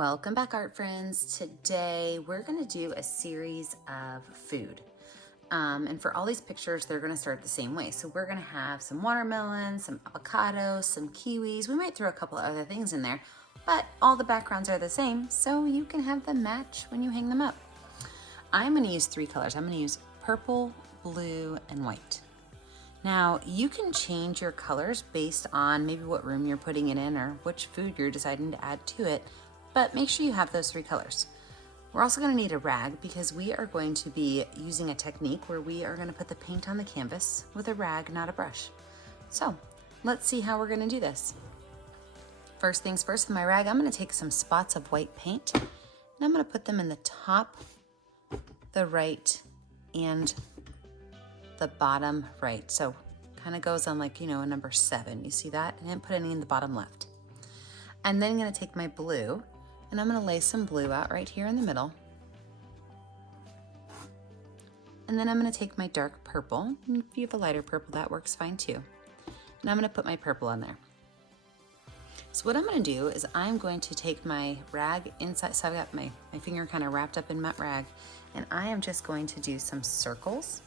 Welcome back, art friends. Today we're going to do a series of food. And for all these pictures, they're going to start the same way. So we're going to have some watermelon, some avocados, some kiwis. We might throw a couple of other things in there, but all the backgrounds are the same, so you can have them match when you hang them up. I'm going to use three colors. I'm going to use purple, blue, and white. Now, you can change your colors based on maybe what room you're putting it in or which food you're deciding to add to it, but make sure you have those three colors. We're also going to need a rag because we are going to be using a technique where we are going to put the paint on the canvas with a rag, not a brush. So let's see how we're going to do this. First things first, with my rag, I'm going to take some spots of white paint and I'm going to put them in the top, the right, and the bottom right. So kind of goes on like, a number 7. You see that? I didn't put any in the bottom left. And then I'm going to take my blue and I'm going to lay some blue out right here in the middle. And then I'm going to take my dark purple. If you have a lighter purple, that works fine too. And I'm going to put my purple on there. So what I'm going to do is I'm going to take my rag inside. So I've got my finger kind of wrapped up in my rag, and I am just going to do some circles,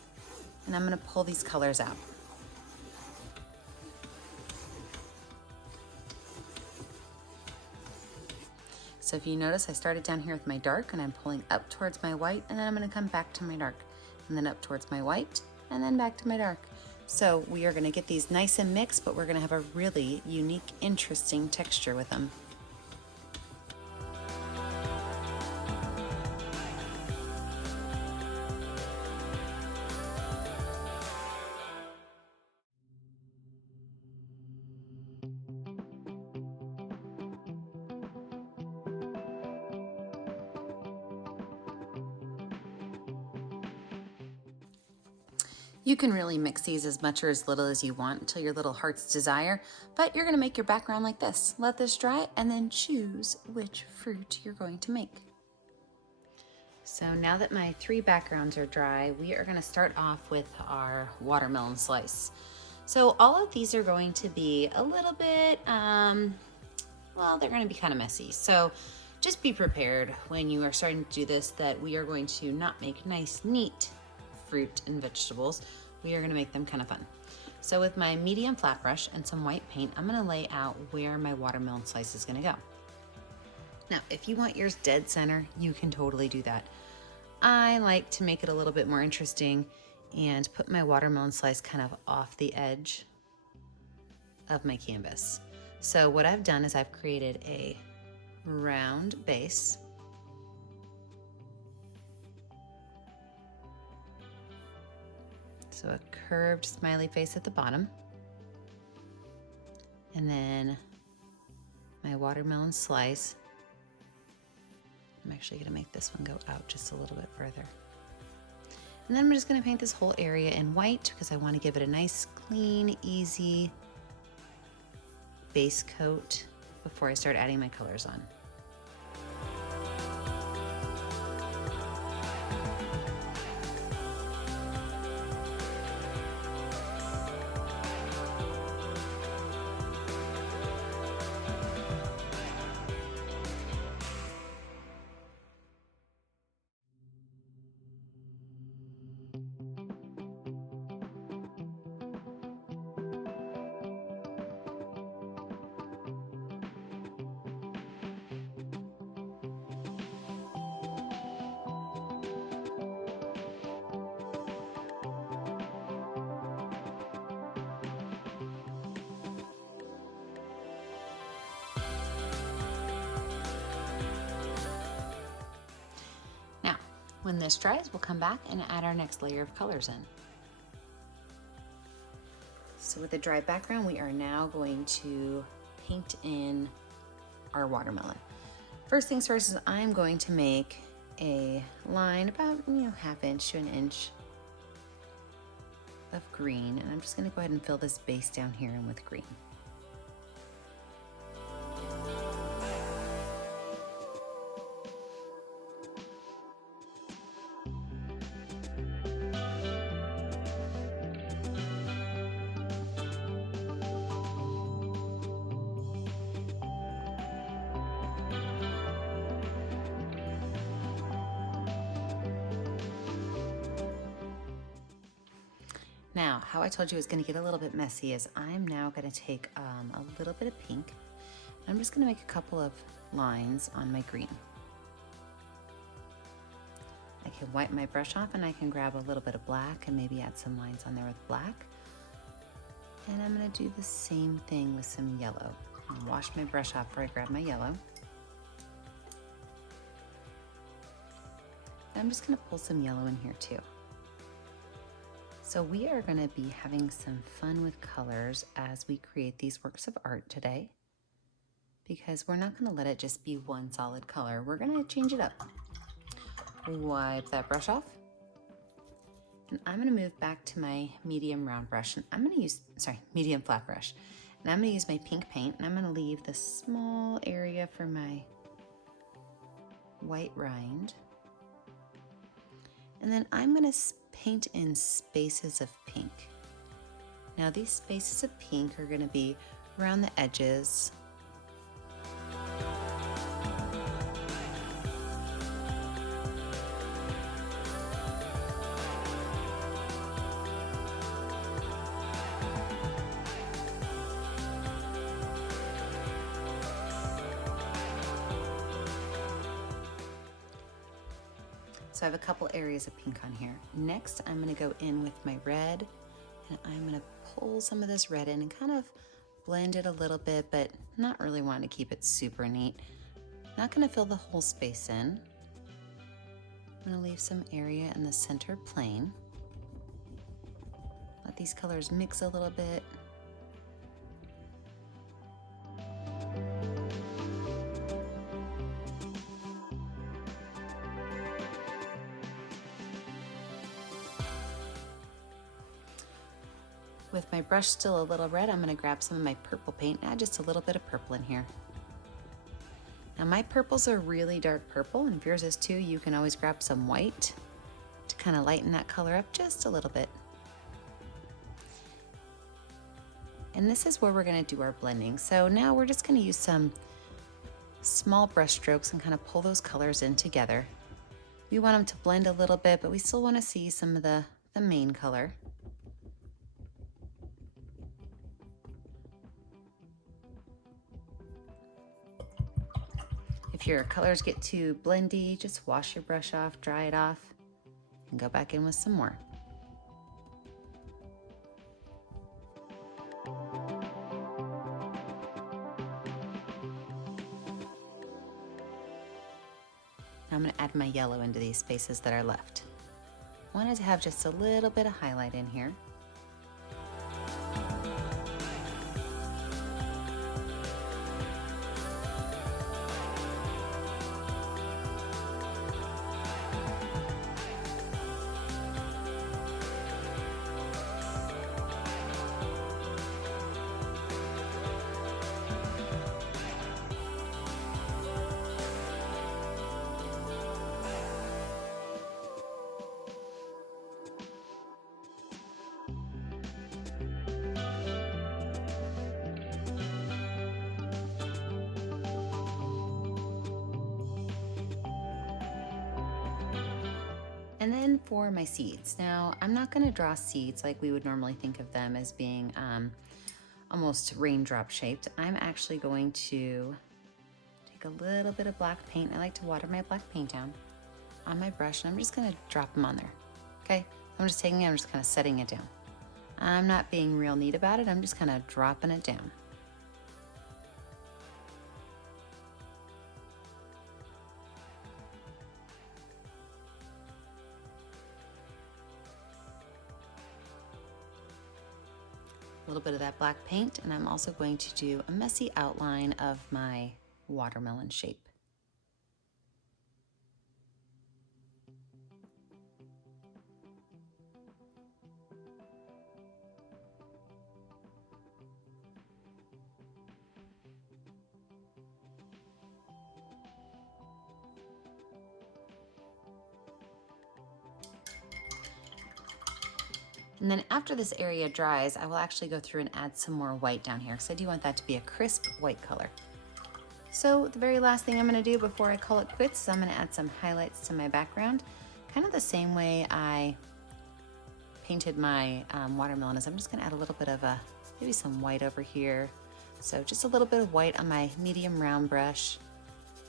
and I'm going to pull these colors out. So if you notice, I started down here with my dark and I'm pulling up towards my white, and then I'm going to come back to my dark and then up towards my white and then back to my dark. So we are going to get these nice and mixed, but we're going to have a really unique, interesting texture with them. You can really mix these as much or as little as you want until your little heart's desire, but you're going to make your background like this. Let this dry and then choose which fruit you're going to make. So now that my 3 backgrounds are dry, we are going to start off with our watermelon slice. So all of these are going to be a little bit, well, they're going to be kind of messy. So just be prepared when you are starting to do this that we are going to not make nice, neat fruit and vegetables. We are going to make them kind of fun. So with my medium flat brush and some white paint, I'm going to lay out where my watermelon slice is going to go. Now, if you want yours dead center, you can totally do that. I like to make it a little bit more interesting and put my watermelon slice kind of off the edge of my canvas. So what I've done is I've created a round base. So a curved smiley face at the bottom. And then my watermelon slice. I'm actually going to make this one go out just a little bit further. And then I'm just going to paint this whole area in white because I want to give it a nice, clean, easy base coat before I start adding my colors on. When this dries, we'll come back and add our next layer of colors in. So with the dry background, we are now going to paint in our watermelon. First things first is I'm going to make a line about, ½ inch to 1 inch of green, and I'm just going to go ahead and fill this base down here in with green. how I told you it's gonna get a little bit messy is I'm now gonna take a little bit of pink. I'm just gonna make a couple of lines on my green. I can wipe my brush off and I can grab a little bit of black and maybe add some lines on there with black. And I'm gonna do the same thing with some yellow. I'll wash my brush off before I grab my yellow. I'm just gonna pull some yellow in here too. So we are gonna be having some fun with colors as we create these works of art today, because we're not gonna let it just be one solid color. We're gonna change it up. Wipe that brush off. And I'm gonna move back to my medium round brush, and I'm gonna use, medium flat brush. And I'm gonna use my pink paint, and I'm gonna leave the small area for my white rind. And then I'm gonna paint in spaces of pink. Now these spaces of pink are gonna be around the edges. So I have a couple areas of pink on here. Next, I'm gonna go in with my red, and I'm gonna pull some of this red in and kind of blend it a little bit, but not really wanting to keep it super neat. Not gonna fill the whole space in. I'm gonna leave some area in the center plane. Let these colors mix a little bit. With my brush still a little red, I'm gonna grab some of my purple paint and add just a little bit of purple in here. Now my purples are really dark purple, and if yours is too, you can always grab some white to kind of lighten that color up just a little bit. And this is where we're gonna do our blending. So now we're just gonna use some small brush strokes and kind of pull those colors in together. We want them to blend a little bit, but we still wanna see some of the main color. If your colors get too blendy, just wash your brush off, dry it off, and go back in with some more. Now I'm gonna add my yellow into these spaces that are left. Wanted to have just a little bit of highlight in here. And then for my seeds. Now, I'm not gonna draw seeds like we would normally think of them as being almost raindrop shaped. I'm actually going to take a little bit of black paint. I like to water my black paint down on my brush, and I'm just gonna drop them on there, okay? I'm just taking it, I'm just kind of setting it down. I'm not being real neat about it, I'm just kind of dropping it down. A little bit of that black paint, and I'm also going to do a messy outline of my watermelon shape. And then after this area dries, I will actually go through and add some more white down here, because I do want that to be a crisp white color. So the very last thing I'm gonna do before I call it quits is I'm gonna add some highlights to my background, kind of the same way I painted my watermelon is I'm just gonna add a little bit of maybe some white over here. So just a little bit of white on my medium round brush.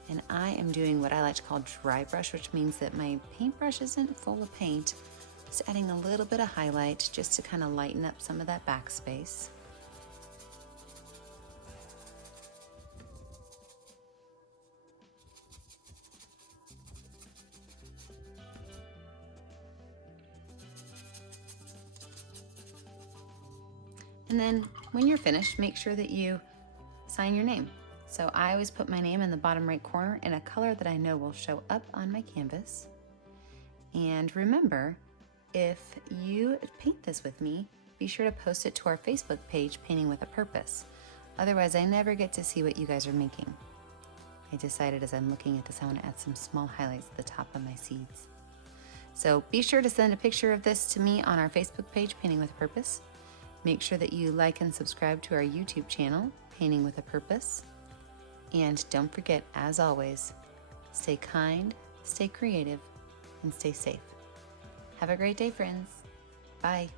And I am doing what I like to call dry brush, which means that my paintbrush isn't full of paint. Just adding a little bit of highlight just to kind of lighten up some of that backspace. And then when you're finished, make sure that you sign your name. So I always put my name in the bottom right corner in a color that I know will show up on my canvas. And remember, if you paint this with me, be sure to post it to our Facebook page, Painting with a Purpose. Otherwise, I never get to see what you guys are making. I decided as I'm looking at this, I want to add some small highlights at the top of my seeds. So be sure to send a picture of this to me on our Facebook page, Painting with a Purpose. Make sure that you like and subscribe to our YouTube channel, Painting with a Purpose. And don't forget, as always, stay kind, stay creative, and stay safe. Have a great day, friends. Bye.